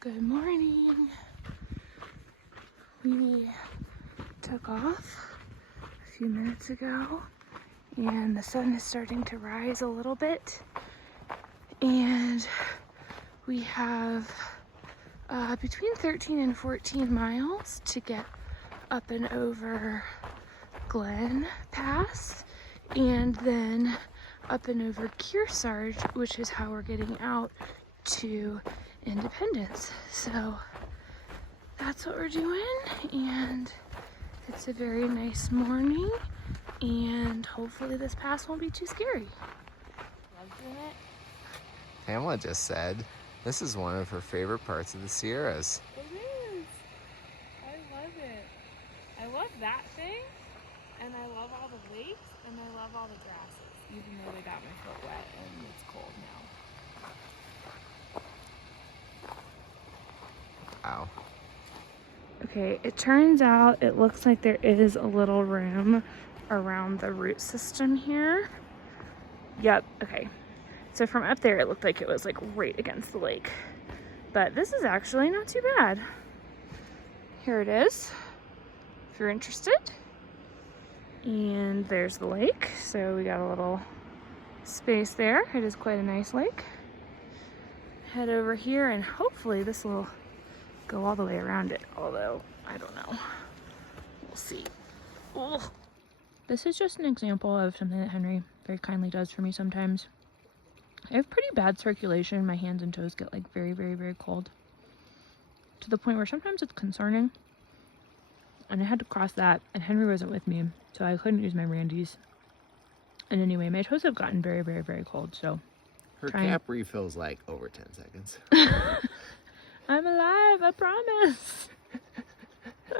Good morning. We took off a few minutes ago and the sun is starting to rise a little bit, and we have between 13 and 14 miles to get up and over Glen Pass and then up and over Kearsarge, which is how we're getting out to Independence. So that's what we're doing, and it's a very nice morning, and hopefully this pass won't be too scary. Love doing it. Pamela just said this is one of her favorite parts of the Sierras. It is. I love it. I love that thing, and I love all the lakes, and I love all the grasses, even though they got my foot wet and it's cold now. Wow. Okay, it turns out it looks like there is a little room around the root system here. Yep, okay. So from up there, it looked like it was like right against the lake. But this is actually not too bad. Here it is, if you're interested. And there's the lake. So we got a little space there. It is quite a nice lake. Head over here and hopefully this will go all the way around it, although I don't know. We'll see. Ugh. This is just an example of something that Henry very kindly does for me sometimes. I have pretty bad circulation. My hands and toes get like very, very, very cold, to the point where sometimes it's concerning. And I had to cross that, and Henry wasn't with me, so I couldn't use my Randies. And anyway, my toes have gotten very, very, very cold, so. Her cap refills like over 10 seconds. I'm alive, I promise.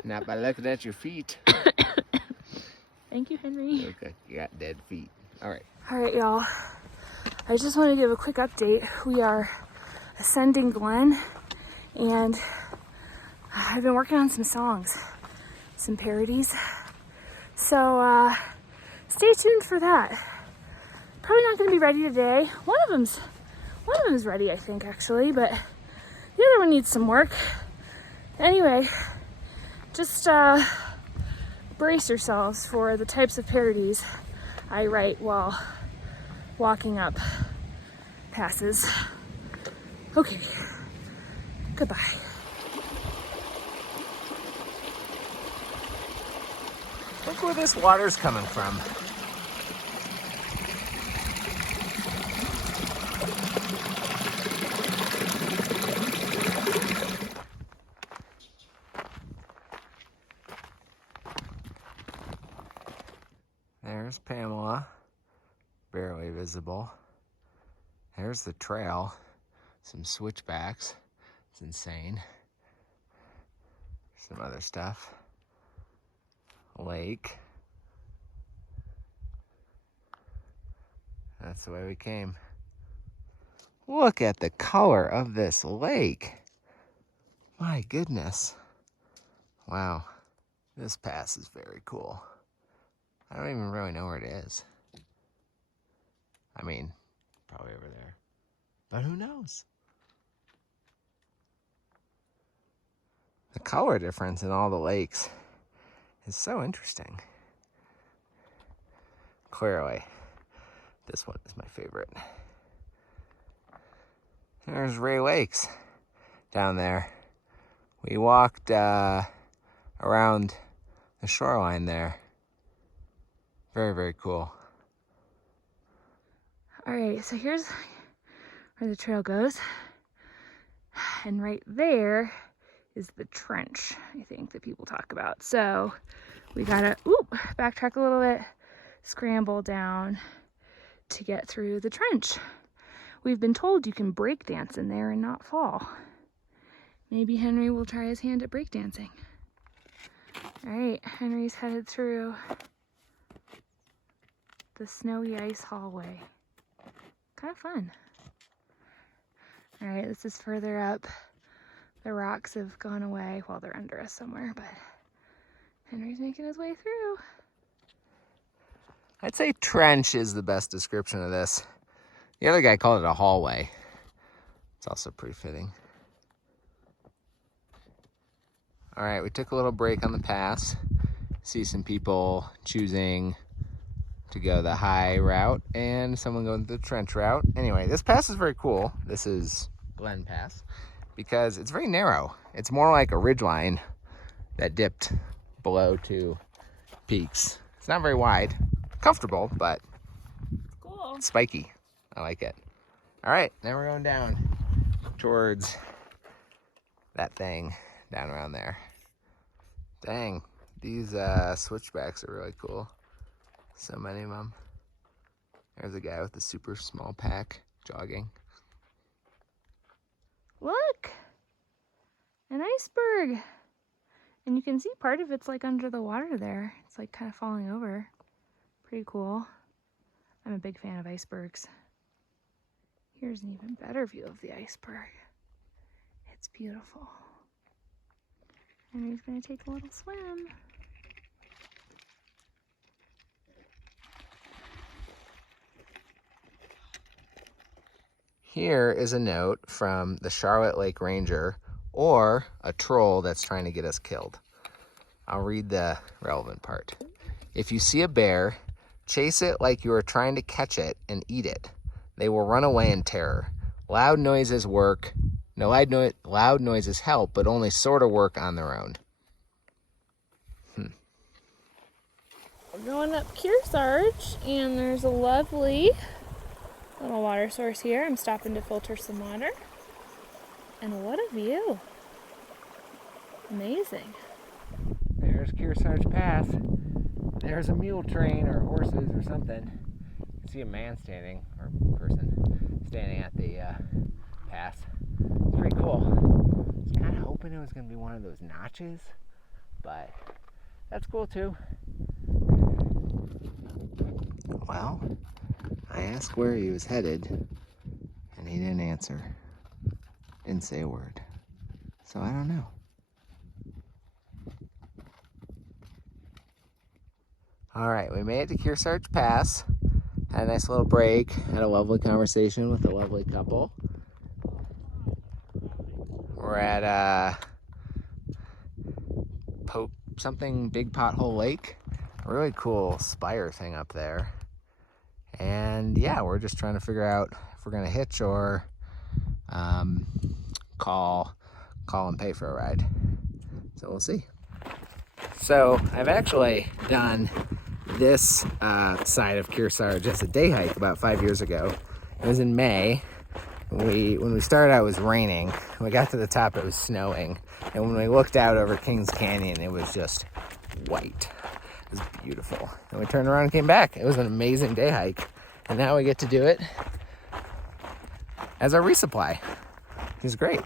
Not by looking at your feet. Thank you, Henry. Okay, you got dead feet. All right, y'all. I just want to give a quick update. We are ascending Glen, and I've been working on some songs, some parodies. So stay tuned for that. Probably not going to be ready today. One of them's ready, I think, actually, but the other one needs some work. Anyway, just brace yourselves for the types of parodies I write while walking up passes. Okay, goodbye. Look where this water's coming from. There's Pamela, barely visible. There's the trail, some switchbacks. It's insane. Some other stuff. Lake. That's the way we came. Look at the color of this lake. My goodness. Wow. This pass is very cool. I don't even really know where it is. I mean, probably over there. But who knows? The color difference in all the lakes is so interesting. Clearly, this one is my favorite. There's Ray Lakes down there. We walked around the shoreline there. Very, very cool. All right, so here's where the trail goes. And right there is the trench, I think, that people talk about. So we gotta backtrack a little bit, scramble down to get through the trench. We've been told you can break dance in there and not fall. Maybe Henry will try his hand at breakdancing. All right, Henry's headed through the snowy ice hallway. Kind of fun. All right, this is further up. The rocks have gone away. Well, they're under us somewhere, but Henry's making his way through. I'd say trench is the best description of this. The other guy called it a hallway. It's also pretty fitting. All right, we took a little break on the pass. See some people choosing to go the high route and someone going the trench route. Anyway, this pass is very cool. This is Glen Pass because it's very narrow. It's more like a ridgeline that dipped below two peaks. It's not very wide, comfortable, but Cool. spiky. I like it. All right, now we're going down towards that thing down around there. Dang, these switchbacks are really cool. So many of them. There's a guy with a super small pack jogging. Look! An iceberg! And you can see part of it's like under the water there. It's like kind of falling over. Pretty cool. I'm a big fan of icebergs. Here's an even better view of the iceberg. It's beautiful. And he's gonna take a little swim. Here is a note from the Charlotte Lake Ranger or a troll that's trying to get us killed. I'll read the relevant part. If you see a bear, chase it like you are trying to catch it and eat it. They will run away in terror. Loud noises work. No, loud noises help, but only sort of work on their own. We're going up Kearsarge, and there's a lovely little water source here. I'm stopping to filter some water. And what a view. Amazing. There's Kearsarge Pass. There's a mule train or horses or something. You can see a man standing, or person standing at the pass. It's pretty cool. I was kind of hoping it was going to be one of those notches, but that's cool too. Well, I asked where he was headed, and he didn't answer. Didn't say a word. So I don't know. All right, we made it to Kearsarge Pass. Had a nice little break. Had a lovely conversation with a lovely couple. We're at Big Pothole Lake. A really cool spire thing up there. And yeah, we're just trying to figure out if we're gonna hitch or call and pay for a ride. So we'll see. So I've actually done this side of Kearsarge as a day hike about 5 years ago. It was in May. When we started out, it was raining. When we got to the top, it was snowing. And when we looked out over Kings Canyon, it was just white. It was beautiful. And we turned around and came back. It was an amazing day hike. And now we get to do it as our resupply. It was great.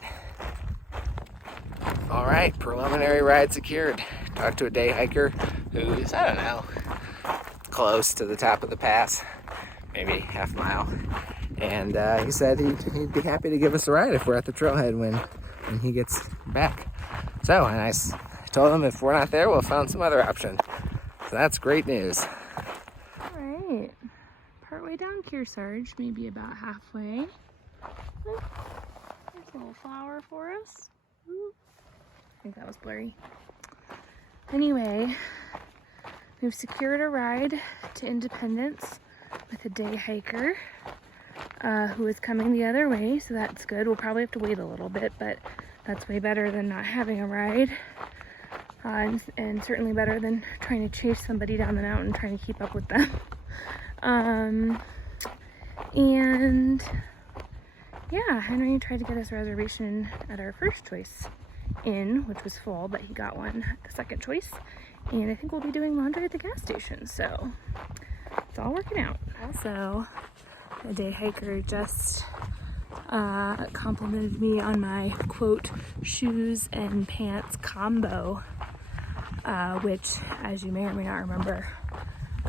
All right, preliminary ride secured. Talked to a day hiker who's, I don't know, close to the top of the pass, maybe half mile. And he said he'd be happy to give us a ride if we're at the trailhead when he gets back. So, and I told him if we're not there, we'll find some other option. So that's great news. All right, partway down Kearsarge, maybe about halfway. Look, there's a little flower for us. Ooh. I think that was blurry. Anyway, we've secured a ride to Independence with a day hiker who is coming the other way, so that's good. We'll probably have to wait a little bit, but that's way better than not having a ride. And certainly better than trying to chase somebody down the mountain, trying to keep up with them. And yeah, Henry tried to get us a reservation at our first choice inn, which was full, but he got one a second choice. And I think we'll be doing laundry at the gas station, so it's all working out. Also, a day hiker just complimented me on my quote shoes and pants combo, which, as you may or may not remember,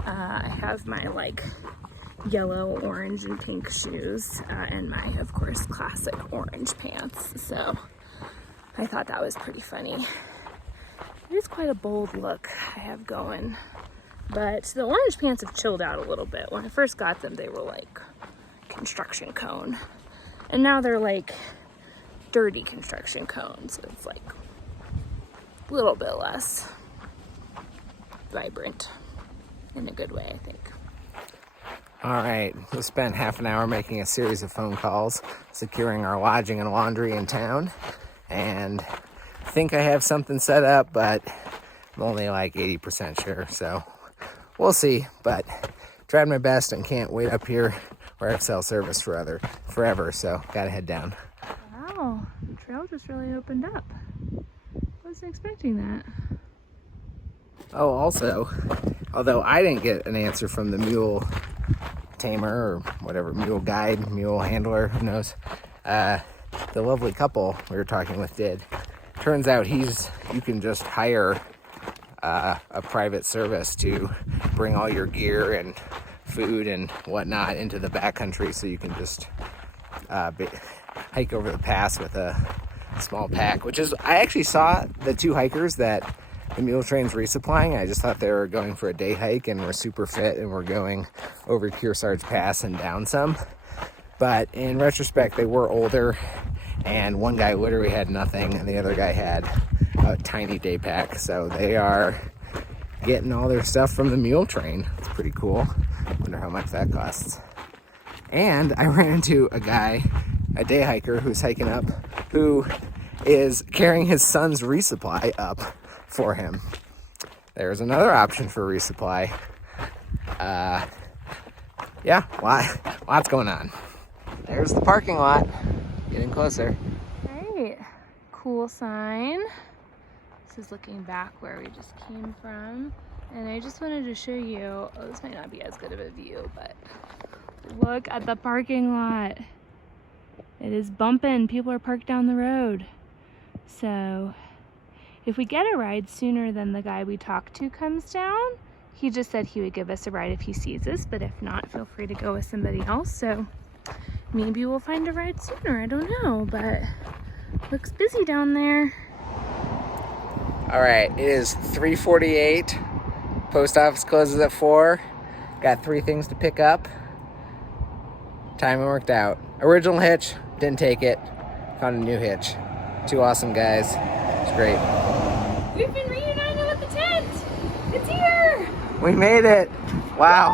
I have my like yellow, orange, and pink shoes, and my, of course, classic orange pants. So I thought that was pretty funny. It is quite a bold look I have going, but the orange pants have chilled out a little bit. When I first got them, they were like construction cone, and now they're like dirty construction cones. It's like little bit less vibrant in a good way, I think. All right, we spent half an hour making a series of phone calls, securing our lodging and laundry in town, and I think I have something set up, but I'm only like 80% sure, so we'll see. But tried my best and can't wait up here where I have cell service forever, so gotta head down. Wow, the trail just really opened up. Wasn't expecting that. Oh, also, although I didn't get an answer from the mule tamer or whatever, mule guide, mule handler, who knows, the lovely couple we were talking with did. Turns out you can just hire a private service to bring all your gear and food and whatnot into the backcountry, so you can just hike over the pass with a small pack, which is, I actually saw the two hikers that the mule train's resupplying. I just thought they were going for a day hike and were super fit and were going over Kearsarge Pass and down some. But in retrospect, they were older, and one guy literally had nothing and the other guy had a tiny day pack. So they are getting all their stuff from the mule train. It's pretty cool. Wonder how much that costs. And I ran into a guy, a day hiker who's hiking up, who is carrying his son's resupply up for him. There's another option for resupply. Yeah, lots going on. There's the parking lot. Getting closer. Right, cool sign. This is looking back where we just came from. And I just wanted to show you, oh, this might not be as good of a view, but look at the parking lot. It is bumping. People are parked down the road. So if we get a ride sooner than the guy we talked to comes down, he just said he would give us a ride if he sees us, but if not, feel free to go with somebody else. So maybe we'll find a ride sooner. I don't know, but looks busy down there. All right, it is 3:48. Post office closes at 4. Got 3 things to pick up. Timing worked out. Original hitch, didn't take it. Found a new hitch. 2 awesome guys. It's great. We've been reunited with the tent. It's here. We made it. Wow.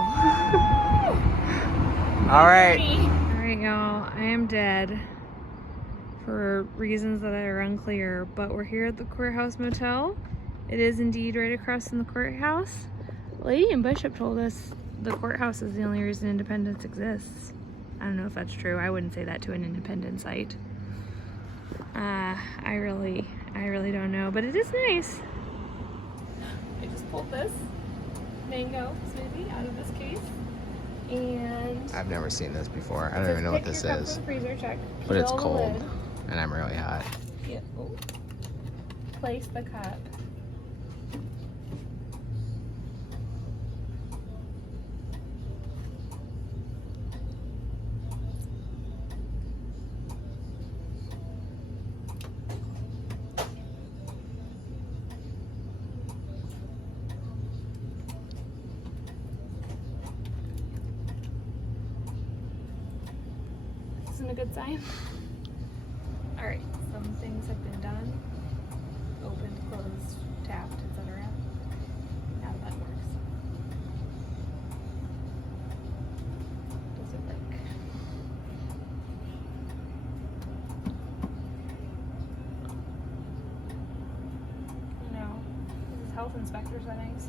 All right. All right, y'all. I am dead for reasons that are unclear, but we're here at the Courthouse Motel. It is indeed right across from the courthouse. Lady in Bishop told us the courthouse is the only reason Independence exists. I don't know if that's true. I wouldn't say that to an independent site. I really don't know, but it is nice. I just pulled this mango smoothie out of this case, and I've never seen this before. I don't even know what this is. Freezer check. But it's Peel the cold, lid. and I'm really hot. Yeah. Oh. Place the cup. Isn't a good sign. All right, some things have been done. Opened, closed, tapped, etc. How that works. Does it like? No. This is health inspector settings.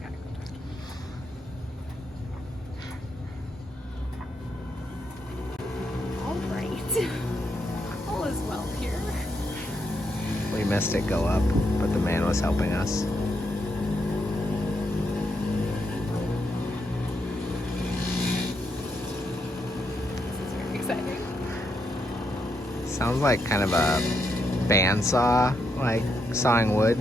Gotta go talk to him. All is well here. We missed it go up, but the man was helping us. This is very exciting. Sounds like kind of a bandsaw, like sawing wood.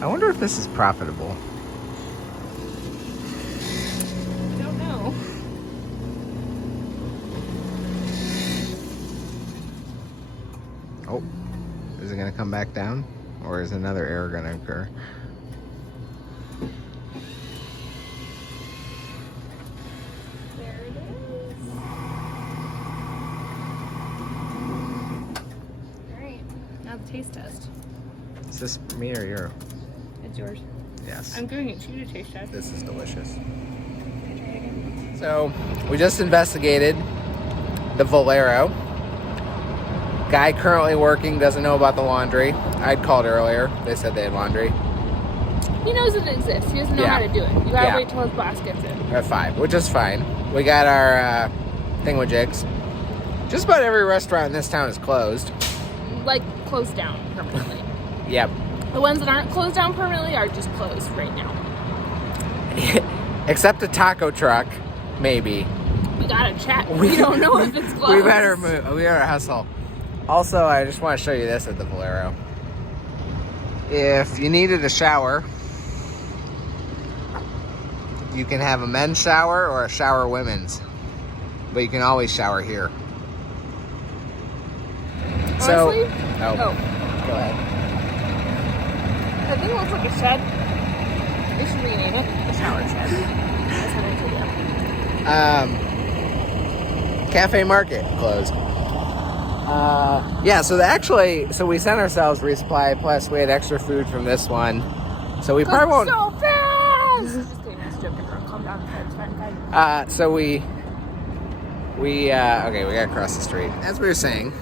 I wonder if this is profitable. I don't know. Oh, Is it gonna come back down? Or is another error gonna occur? There it is. All right, now the taste test. Is this me or your? It's yours. Yes. I'm giving it to you to taste test. This is delicious. Can I try again? So, we just investigated the Valero. Guy currently working, doesn't know about the laundry. I'd called earlier. They said they had laundry. He knows it exists. He doesn't know how to do it. You gotta wait till his boss gets it. At 5, which is fine. We got our thingamajigs. Just about every restaurant in this town is closed. Like, closed down permanently. Yep. The ones that aren't closed down permanently are just closed right now. Except a taco truck, maybe. We gotta check. We don't know if it's closed. We better move. We better hustle. Also, I just want to show you this at the Valero. If you needed a shower, you can have a men's shower or a shower women's. But you can always shower here. Honestly? So, Oh. go ahead. That thing looks like a shed. They should rename it the shower shed. That's what I feel. Cafe Market closed. Yeah, so we sent ourselves resupply, plus we had extra food from this one. So we probably won't. So fast! Just kidding, I'm joking, bro. Calm down. It's fine. So we gotta cross the street. As we were saying,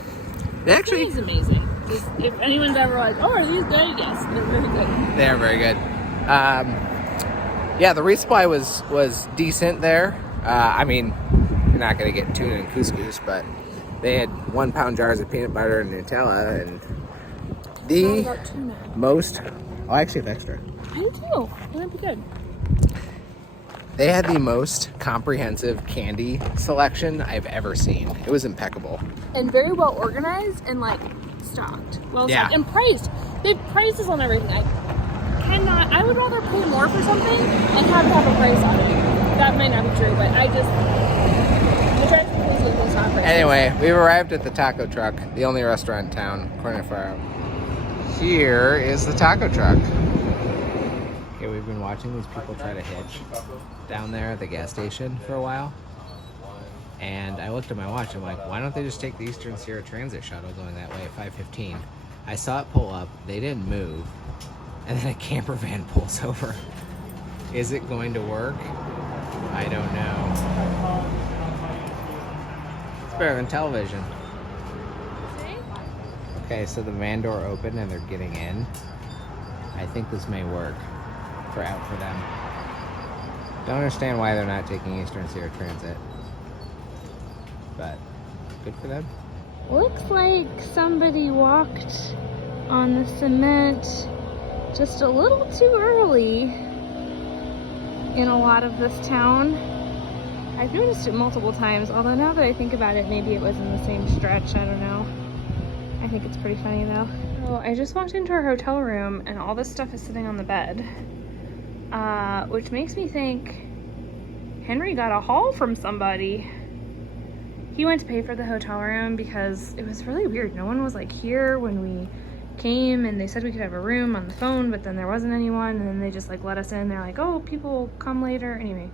they actually. It's amazing. Just, if anyone's ever like, oh, are these good? Yes, they're very good. They're very good. Yeah, the resupply was decent there. I mean, you're not gonna get tuna and couscous, but they had 1 pound jars of peanut butter and Nutella, and the What about tuna? most. Oh, I actually have extra. I do too. That'd be good. They had the most comprehensive candy selection I've ever seen. It was impeccable. And very well organized and like stocked. Well Yeah. stocked and priced. They have prices on everything. I would rather pay more for something and have a price on it. That might not be true, but I try to please with those top prices. Anyway, we've arrived at the taco truck, the only restaurant in town, according to Far Out. Here is the taco truck. Okay, we've been watching these people try to hitch down there at the gas station for a while. And I looked at my watch, I'm like, why don't they just take the Eastern Sierra Transit shuttle going that way at 5:15? I saw it pull up, they didn't move, and then a camper van pulls over. Is it going to work? I don't know. It's better than television. See? Okay, so the van door opened and they're getting in. I think this may work for them. Don't understand why they're not taking Eastern Sierra Transit, but good for them. Looks like somebody walked on the cement just a little too early in a lot of this town. I've noticed it multiple times, although now that I think about it, maybe it was in the same stretch. I don't know. I think it's pretty funny though. So I just walked into our hotel room and all this stuff is sitting on the bed, which makes me think Henry got a haul from somebody. He went to pay for the hotel room because it was really weird. No one was like here when we came, and they said we could have a room on the phone, but then there wasn't anyone, and then they just like let us in. They're like, oh, people will come later. Anyway,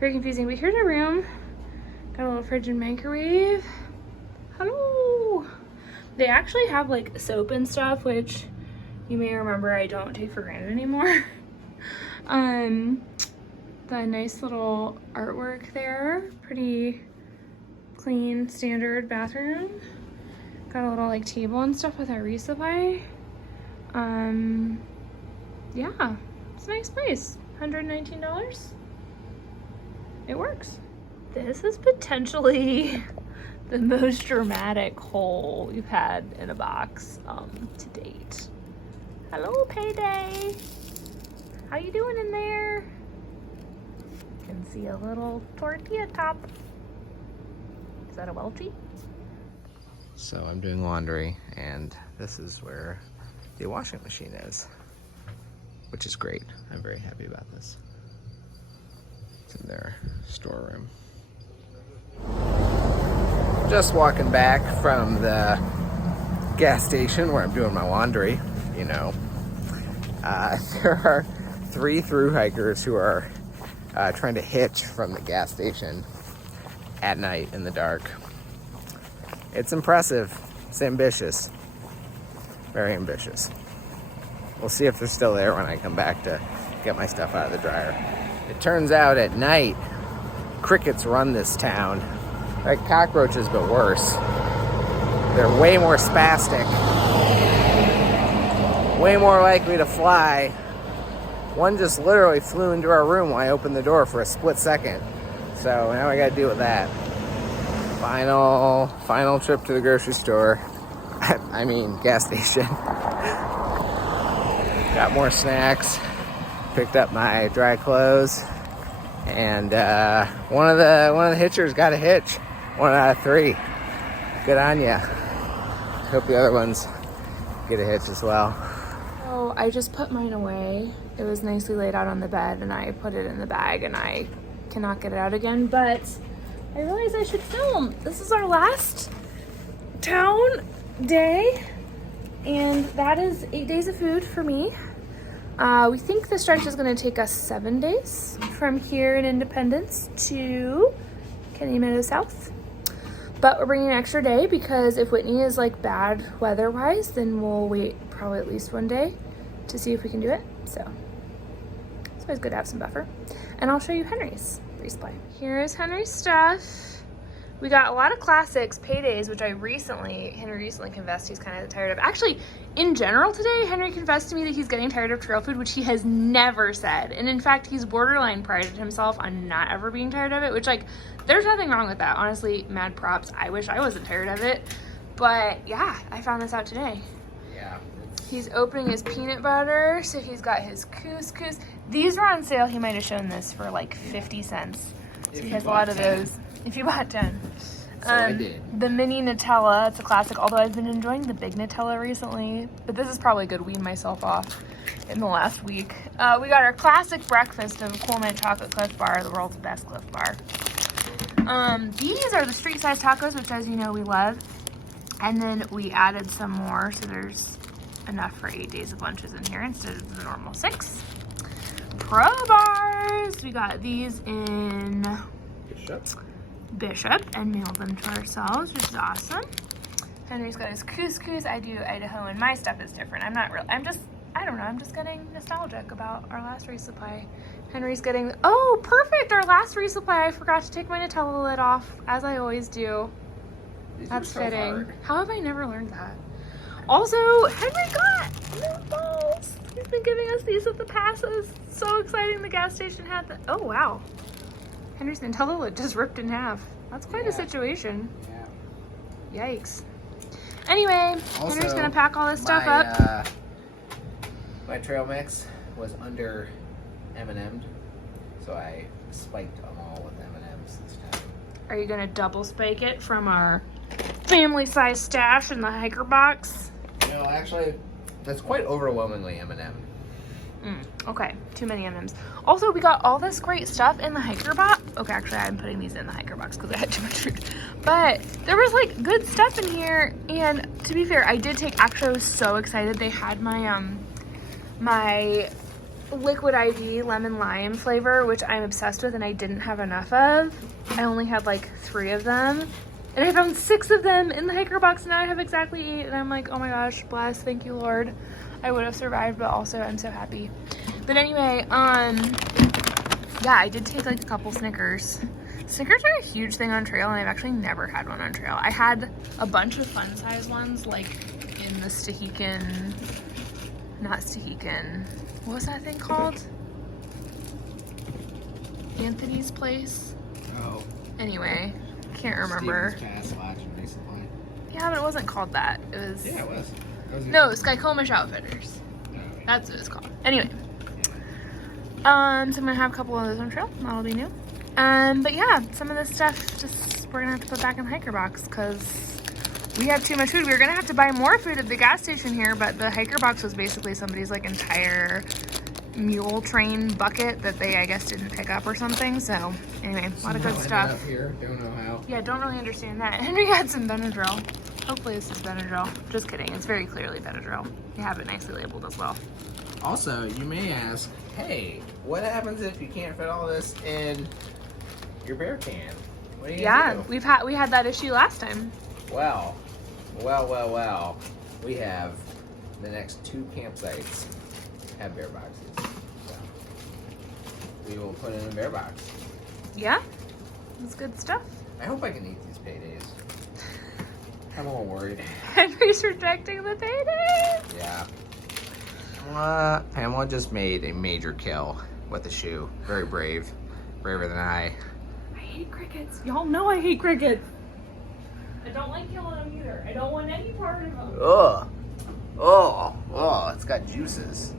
very confusing, but here's our room. Got a little fridge and microwave. Hello. They actually have like soap and stuff, which you may remember I don't take for granted anymore. The nice little artwork there, pretty clean standard bathroom. Got a little like table and stuff with our resupply. Yeah, it's a nice place. $119. It works. This is potentially the most dramatic haul we've had in a box to date. Hello, Payday. How you doing in there? Can see a little tortilla top. Is that a Welchie? So I'm doing laundry, and this is where the washing machine is, which is great. I'm very happy about this. It's in their storeroom. Just walking back from the gas station where I'm doing my laundry, you know, there are 3 through hikers who are trying to hitch from the gas station at night in the dark. It's impressive. It's ambitious. Very ambitious. We'll see if they're still there when I come back to get my stuff out of the dryer. It turns out at night, crickets run this town. Like cockroaches, but worse. They're way more spastic. Way more likely to fly. One just literally flew into our room when I opened the door for a split second. So now I gotta deal with that. Final trip to the grocery store. I mean, gas station. Got more snacks. Picked up my dry clothes. And one of the hitchers got a hitch. 1 out of 3. Good on ya. Hope the other ones get a hitch as well. So I just put mine away. It was nicely laid out on the bed and I put it in the bag and I cannot get it out again, but I realized I should film. This is our last town day and that is 8 days of food for me. We think the stretch is going to take us 7 days from here in Independence to Kennedy Meadows South. But we're bringing an extra day because if Whitney is like bad weather-wise, then we'll wait probably at least 1 day to see if we can do it. So it's always good to have some buffer. And I'll show you Henry's resupply. Here's Henry's stuff. We got a lot of classics, paydays, which Henry recently confessed he's kind of tired of. Actually, in general today, Henry confessed to me that he's getting tired of trail food, which he has never said. And in fact, he's borderline prided himself on not ever being tired of it, which like, there's nothing wrong with that. Honestly, mad props. I wish I wasn't tired of it. But yeah, I found this out today. Yeah. He's opening his peanut butter, so he's got his couscous. These were on sale. He might have shown this for like 50 cents. So he has a lot of those. If you bought 10. So I did. The mini Nutella, it's a classic, although I've been enjoying the big Nutella recently. But this is probably good. Wean myself off in the last week. We got our classic breakfast of Cool Mint Chocolate Cliff Bar, the world's best Cliff Bar. These are the street size tacos, which as you know we love. And then we added some more, so there's enough for 8 days of lunches in here instead of the normal 6. Pro bars, we got these in Bishop and mailed them to ourselves, which is awesome. Henry's got his couscous. I do Idaho, and my stuff is different. I don't know, I'm just getting nostalgic about our last resupply. Henry's getting, oh, perfect, our last resupply. I forgot to take my Nutella lid off, as I always do. That's fitting. Hard. How have I never learned that? Also, Henry got meatballs. He's been giving us these at the passes. So exciting, the gas station had the, oh wow. Henry's Nutella lid just ripped in half. That's quite a situation. Yeah. Yikes. Anyway, also, Henry's gonna pack all this stuff up. My trail mix was under M&M'd, so I spiked them all with M&Ms this time. Are you gonna double spike it from our family size stash in the hiker box? No, actually, that's quite overwhelmingly M&M. Okay, too many M&Ms. Also, we got all this great stuff in the hiker box. Okay, actually, I'm putting these in the hiker box because I had too much food. But there was like good stuff in here, and to be fair, I was so excited. They had my my liquid IV lemon lime flavor, which I'm obsessed with, and I didn't have enough of. I only had like 3 of them, and I found 6 of them in the hiker box, and now I have exactly 8, and I'm like, oh my gosh, bless, thank you, Lord. I would have survived, but also I'm so happy. But anyway, yeah, I did take like a couple Snickers. Snickers are a huge thing on trail, and I've actually never had one on trail. I had a bunch of fun size ones, like in the Stehekin, not Stehekin, what was that thing called? Anthony's Place? Oh. Anyway, can't remember. Yeah, but it wasn't called that. It was. Yeah, it was. No, Skycomish Outfitters. Oh, yeah. That's what it's called. Anyway. So I'm gonna have a couple of those on trail. That'll be new. But yeah, some of this stuff we're gonna have to put back in the hiker box because we have too much food. We were gonna have to buy more food at the gas station here, but the hiker box was basically somebody's like entire mule train bucket that they, I guess, didn't pick up or something. So anyway, a lot of good stuff. Here. Don't know how. Yeah, don't really understand that. Henry got some Benadryl. Hopefully this is Benadryl. Just kidding. It's very clearly Benadryl. They have it nicely labeled as well. Also, you may ask, hey, what happens if you can't fit all this in your bear can? What are you gonna do? We had that issue last time. Well. We have the next 2 campsites have bear boxes. So we will put in a bear box. Yeah, it's good stuff. I hope I can eat these paydays. I'm a little worried. Henry's rejecting the paydays. Yeah. Pamela just made a major kill with the shoe. Very brave. Braver than I. I hate crickets. Y'all know I hate crickets. I don't like killing them either. I don't want any part of them. Ugh. Oh, it's got juices.